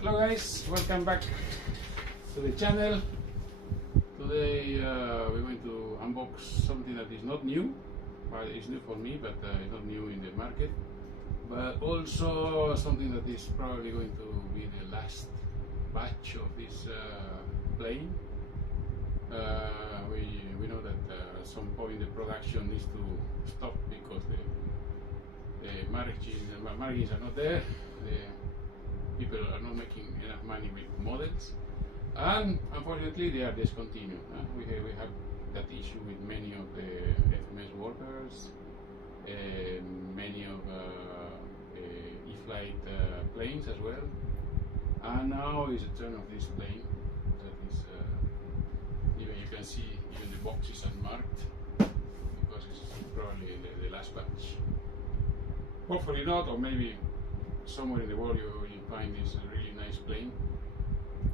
Hello guys, welcome back to the channel. Today we're going to unbox something that is not new, but it's new for me, but it's not new in the market, but also something that is probably going to be the last batch of this plane. We know that at some point the production needs to stop because the margins are not there. People are not making enough money with models, and unfortunately they are discontinued. We have that issue with many of the FMS workers, many of E-flight planes as well, and now is the turn of this plane that is even you can see even the box is unmarked because it's probably the last batch. Hopefully not, or maybe somewhere in the world you will find this really nice plane.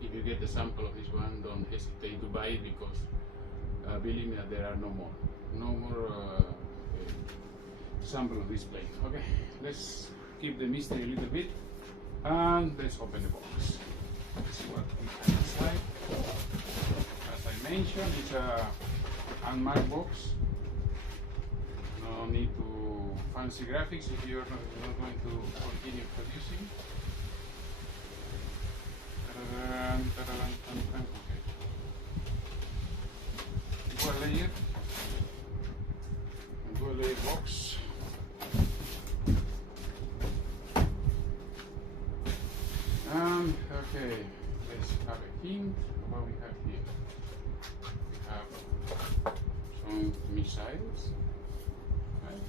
If you get a sample of this one, don't hesitate to buy it because believe me that there are no more sample of this plane. Okay, let's keep the mystery a little bit and let's open the box. Let's see what we have inside. As I mentioned, it's a unmarked box. No need to fancy graphics if you're not going to continue producing. Okay. Dual layer box. Okay, let's have a hint of what we have here. We have some missiles. Right?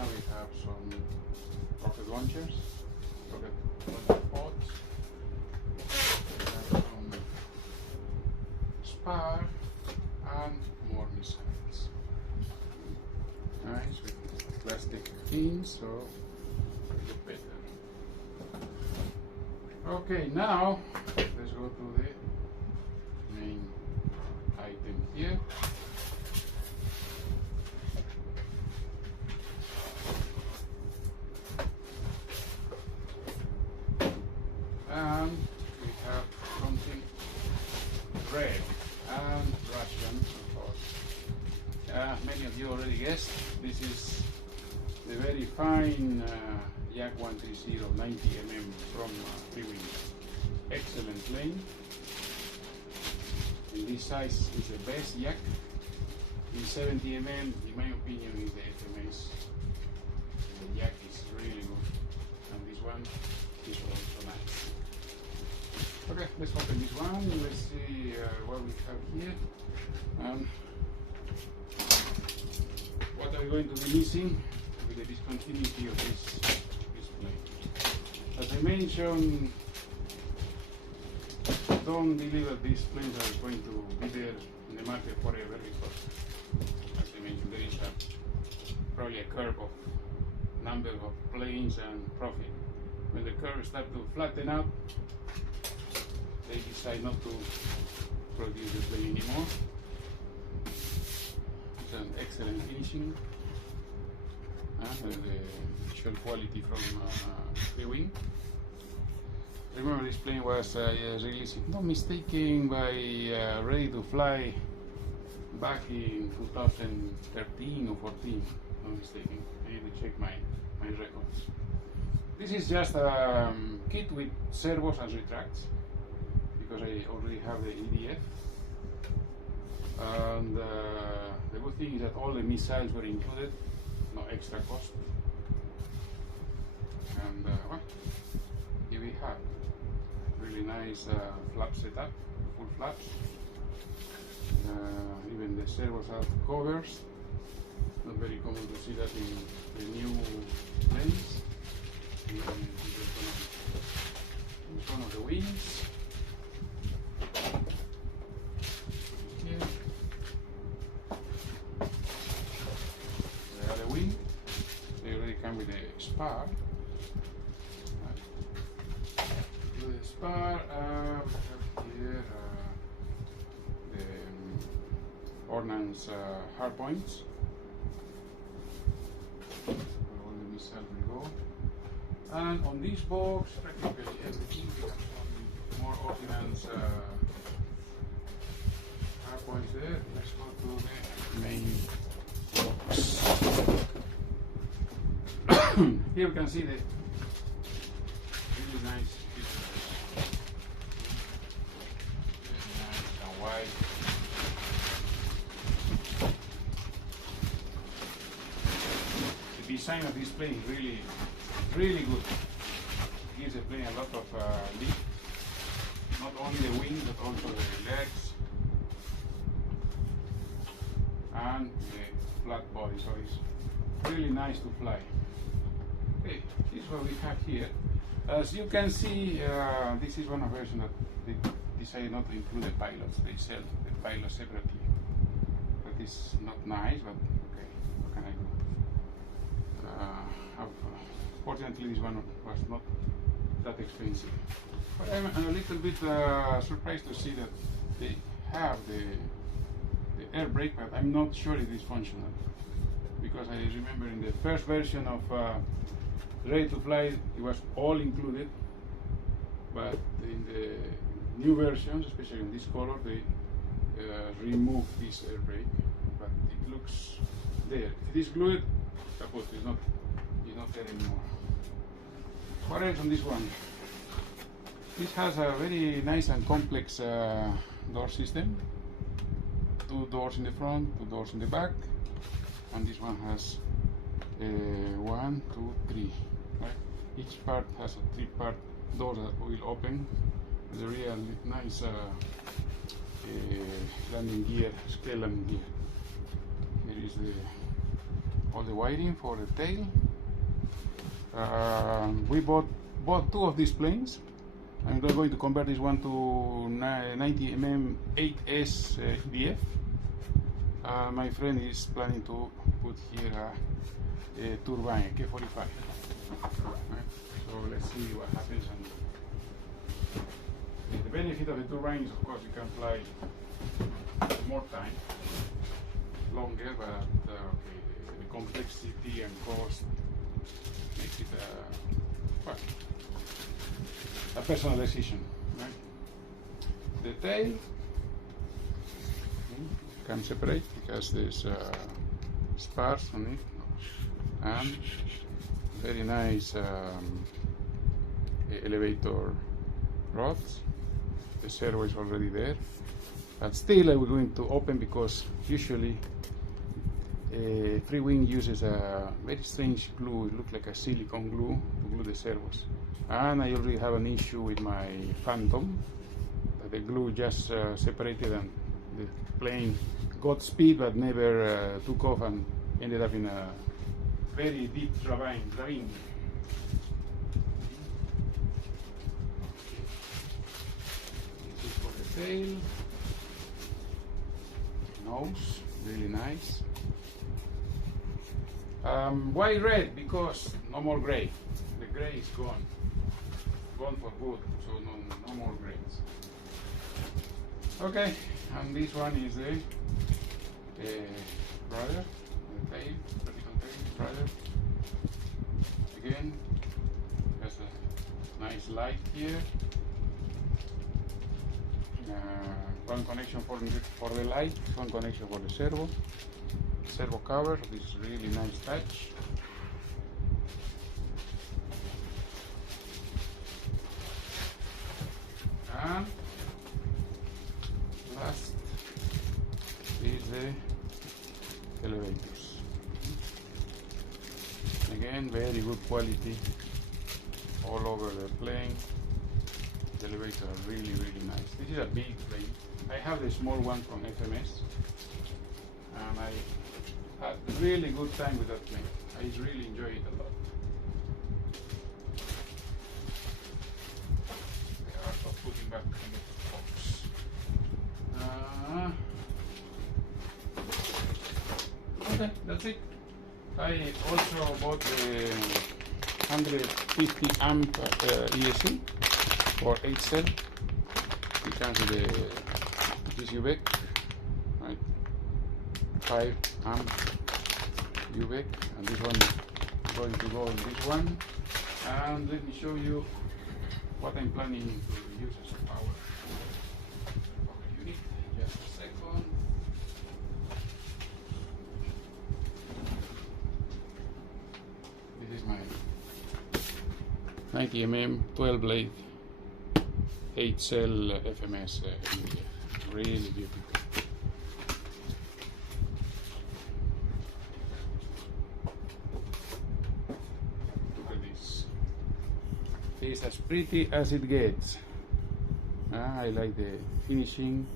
We have some rocket launchers, rocket launcher pods. We have some spar and more missiles. Nice with plastic fins, so it look better. Okay, now let's go to the main item here. And we have something red and Russian, of course. Many of you already guessed, this is the very fine Yak 130 90 mm from Freewing. Excellent plane. In this size is the best Yak. In 70 mm, in my opinion, is the FMS. The Yak is really good, and this one is also nice. Okay, let's open this one and let's see what we have here and what are we going to be missing with the discontinuity of this plane. As I mentioned, don't believe that these planes are going to be there in the market forever because, as I mentioned, there is probably a curve of number of planes and profit. When the curve starts to flatten out, they decide not to produce the plane anymore. It's an excellent finishing. The visual quality from Freewing. Remember, this plane was released, if not mistaken, by Ready to Fly back in 2013 or 14. Not mistaken. I need to check my records. This is just a kit with servos and retracts, because I already have the EDF, and the good thing is that all the missiles were included, no extra cost. And well, here we have really nice flap setup, full flaps. Even the servos have covers. Not very common to see that in the new planes. Here's one of the wings. Wing. They already come with a spar. Do the spar. We have here the ordnance hard points. Where all the missiles will go. And on this box, practically everything. We have some more ordnance points there. Let's go to the main box. Here we can see the really nice picture. Very nice and wide. The design of this plane is really good. It gives the plane a lot of lift. Not only the wings, but also the legs and the flat body. So it's really nice to fly. Okay, this is what we have here. As you can see, this is one of the versions that they decided not to include the pilots. They sell the pilots separately. That is not nice, but okay, what can I do? Fortunately, this one was not that expensive. But I'm a little bit surprised to see that they have the air brake, but I'm not sure it is functional. Because I remember in the first version of Ready to Fly, it was all included. But in the new versions, especially in this color, they remove this air brake. But it looks there. If it is glued, kaput, it's not there anymore. What else on this one? This has a very nice and complex door system. 2 doors in the front, 2 doors in the back, and this one has 1, 2, 3. Right? Each part has a 3-part door that will open with a real nice landing gear, scale landing gear. Here is all the wiring for the tail. We bought 2 of these planes. I'm going to convert this one to 90 mm 8S VF. My friend is planning to put here a turbine, a K45. Right? So let's see what happens. And the benefit of the turbine is, of course, you can fly more time, longer, but okay, the complexity and cost makes it a personal decision. Right? The tail can separate because there's spars on it, and very nice elevator rods. The servo is already there, but still we're going to open because usually free wing uses a very strange glue. It looks like a silicone glue to glue the servos. And I already have an issue with my Phantom. The glue just separated and the plane got speed but never took off and ended up in a very deep ravine. This is for the tail. Nose, really nice. Why red? Because no more gray. The gray is gone for good, so no more grays. Okay, and this one is the rudder, the tail, vertical tail, rudder. Again, there's a nice light here. One connection for the light, one connection for the servo. Servo cover, this is really nice touch. And last is the elevators. Again, very good quality all over the plane. The elevators are really nice. This is a big plane. I have the small one from FMS, and I had a really good time with that plane. I really enjoy it a lot. The art of putting back in the box. Okay, that's it. I also bought the 150 amp ESC for 8 cell. It comes with this UVEC, right? 5 amp UVEC, and this one is going to go in this one. And let me show you what I'm planning to use as a power unit. Just a second. This is my 90 mm 12 blade 8 cell FMS India. Really beautiful. Look at this. It's as pretty as it gets. I like the finishing.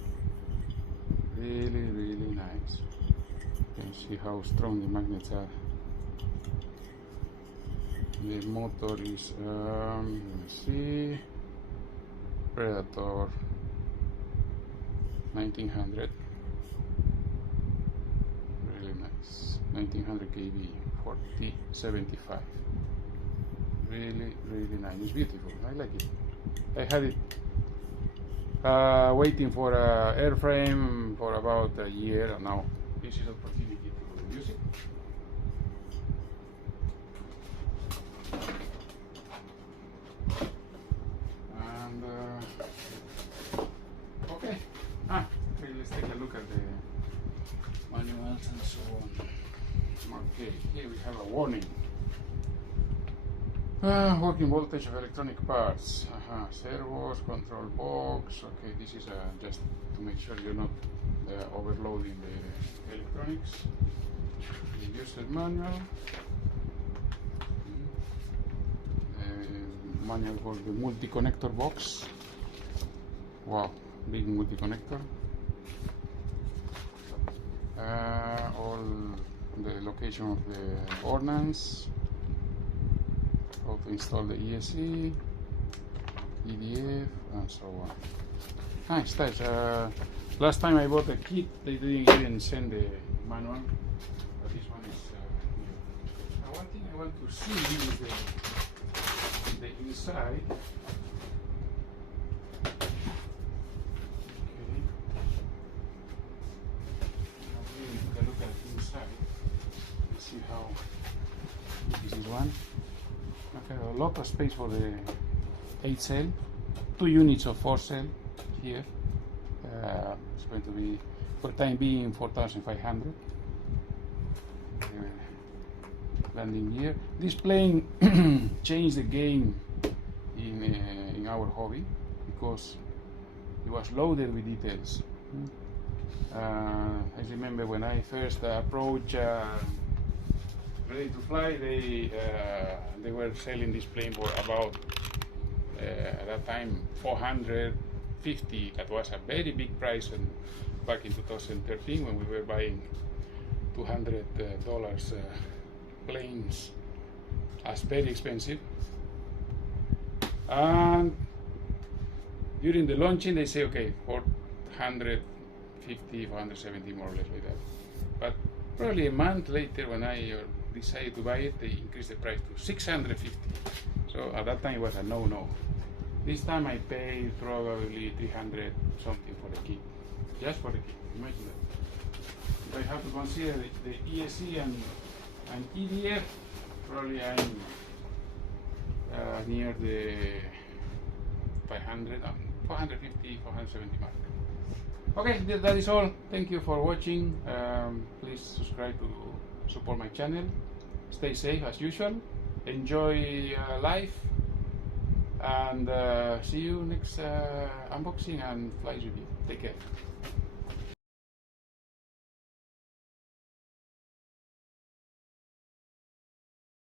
Really, really nice. You can see how strong the magnets are. The motor is, let me see, Predator 1900. Really nice. 1900 kV, 4075. Really, really nice. It's beautiful. I like it. I had it waiting for an airframe for about a year, and now this is an opportunity to use it. And okay, let's take a look at the manuals and so on. Okay, here we have a warning. Working voltage of electronic parts. Servos, control box. Okay, this is just to make sure you're not overloading the electronics. The user manual. Manual for the multi-connector box. Wow, big multi-connector. All the location of the ordnance. How to install the ESC, EDF, and so on. Nice, nice. Last time I bought a kit, they didn't even send the manual, but this one is new. Now, one thing I want to see is the inside. Okay. Now we take a look at the inside. Let's see how this is one. Okay, a lot of space for the 8 cell, 2 units of 4 cell here. It's going to be, for the time being, 4,500. Landing gear. This plane changed the game in our hobby because it was loaded with details. I remember when I first approached Ready to Fly, they were selling this plane for about at that time 450. That was a very big price, and back in 2013 when we were buying $200 planes as very expensive. And during the launching they say okay, 450, 470, more or less like that. But probably a month later, when I decided to buy it, they increased the price to 650. So at that time it was a no-no. This time I paid probably 300 something for the kit, just for the kit. Imagine that. If I have to consider the ESC and EDF, probably I'm near the 500, 450, 470 mark. Okay, that is all. Thank you for watching. Please subscribe to support my channel. Stay safe as usual. Enjoy life. And see you next unboxing and flies with you. Take care.